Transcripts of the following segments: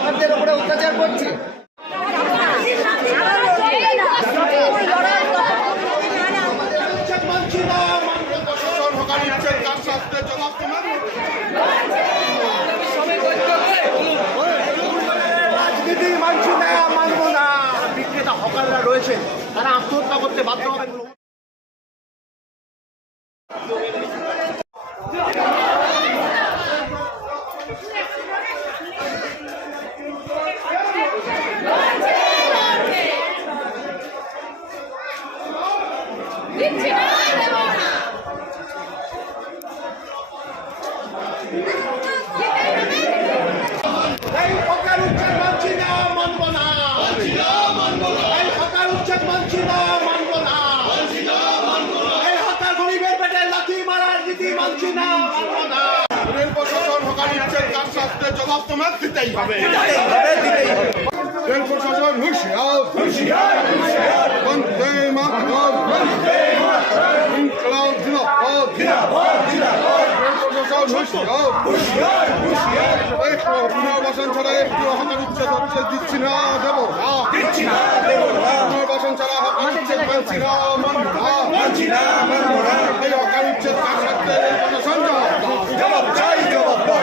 হকারদের উপরে অত্যাচার করছে। রাজনীতি মানছি না, মানবো না। বিক্রেতা হকাররা রয়েছে, তারা আত্মহত্যা করতে বাধ্য হবেন। জবাব তোমার দিতেই হবে। রেল প্রশাসন হুঁশিয়ার, বন্দে মাতরম, ইনকলাব জিন্দাবাদ। রেল প্রশাসন হুঁশিয়ার, পুনর্বাসন ছাড়া একটু হকার উচ্ছেদ হচ্ছে, দিচ্ছি না, দেবো না। পুনর্বাসন ছাড়া হকার উচ্ছেদ মানছি না, এই হকার উচ্ছেদ কার সাথে প্রশাসন জবাব চাই, জবাব দাও।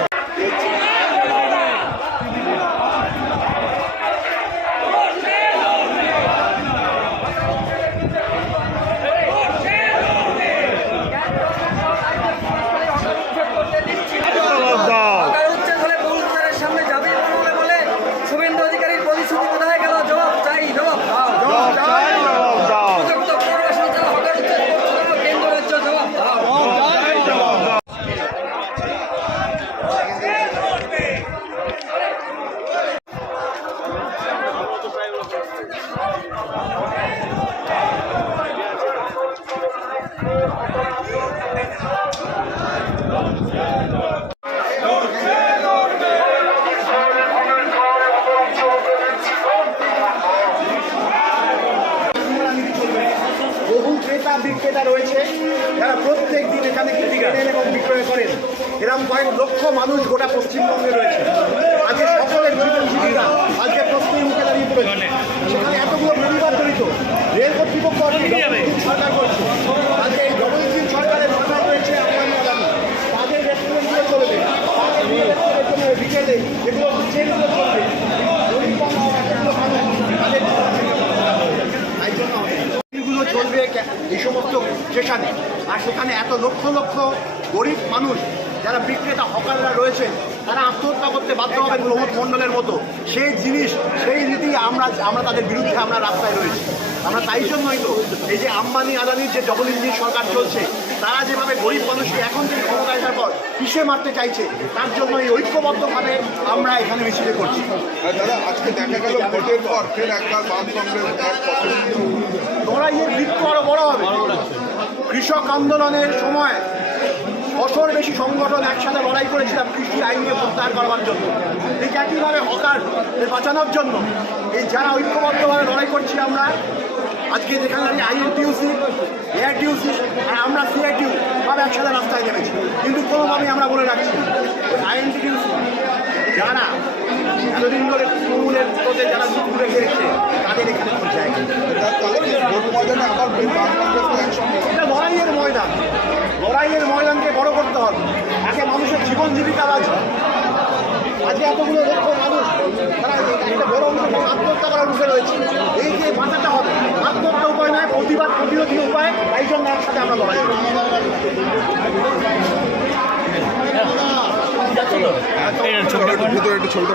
বিক্রেতা রয়েছে যারা প্রত্যেক দিন এখানে কেনেন এবং বিক্রয় করেন। এরকম কয়েক লক্ষ মানুষ গোটা পশ্চিমবঙ্গে রয়েছে। আজকে সকলের জীবন জীবিকা আজকে প্রশ্নের মুখে দাঁড়িয়ে পড়েছে। সেখানে এতগুলো পরিবার জড়িত। রেল কর্তৃপক্ষ সরকার করেছে, আজকে এই ডবল ইঞ্জিন সরকারের মাথায় রয়েছে আম্বানি আদানি। তাদের রেস্টুরেন্টগুলো চলবে, তাদের বিকেলে যেগুলো ট্রেনগুলো চলবে, চলবে এই সমস্ত স্টেশনে। আর সেখানে এত লক্ষ লক্ষ গরিব মানুষ যারা বিক্রেতা হকাররা রয়েছে, তারা আত্মহত্যা করতে বাধ্য হবেন প্রমোদ মণ্ডলের মতো। সেই জিনিস, সেই রীতি আমরা তাদের বিরুদ্ধে আমরা রাস্তায় রয়েছি। আমরা তাই জন্যই তো এই যে আম্বানি আদানির যে ডবল ইঞ্জিন সরকার চলছে, তারা যেভাবে গরিব মানুষকে এখন থেকে ক্ষমতায় আসার পর পিষে মারতে চাইছে, তার জন্য এই ঐক্যবদ্ধভাবে আমরা এখানে মিছিলে করছি। দাদা, আজকে দেখা গেল ভোটের পর ফের একবার বাম কংগ্রেস লড়াইয়ের বৃত্ত আরো বড় হবে। কৃষক আন্দোলনের সময় বছর বেশি সংগঠন একসাথে লড়াই করেছিলাম কৃষি আইনকে প্রত্যাহার করবার জন্য। ঠিক একইভাবে হকার বাঁচানোর জন্য এই যারা ঐক্যবদ্ধভাবে লড়াই করছি আমরা আজকে যেখানে আইএনটিইউসি, এআরটিইউসি আর আমরা সিআইটিইউ সব একসাথে রাস্তায় নেমেছি। কিন্তু কোনোভাবেই আমরা বলে রাখছি আইএনটিইউসি যারা এতদিন ধরে তৃণমূলের পথে যারা মুখ রেখে রেখেছে তাদের এখানে কোনো জায়গা। এটা লড়াইয়ের ময়দান, লড়াইয়ের ময়দানকে বড় করতে হবে। আগে মানুষের জীবন জীবিকা বাঁচবে। আজকে এতগুলো লক্ষ মানুষ তারা একটা বড় অংশ আত্মহত্যা করার মুখে রয়েছে। এই যে বাঁচাতে হবে, আত্মহত্যা উপায় নয়, প্রতিবাদ প্রতিরোধী উপায়। তাই জন্য একসাথে আমরা লড়াই করি। ভিতরে একটু ছবিটা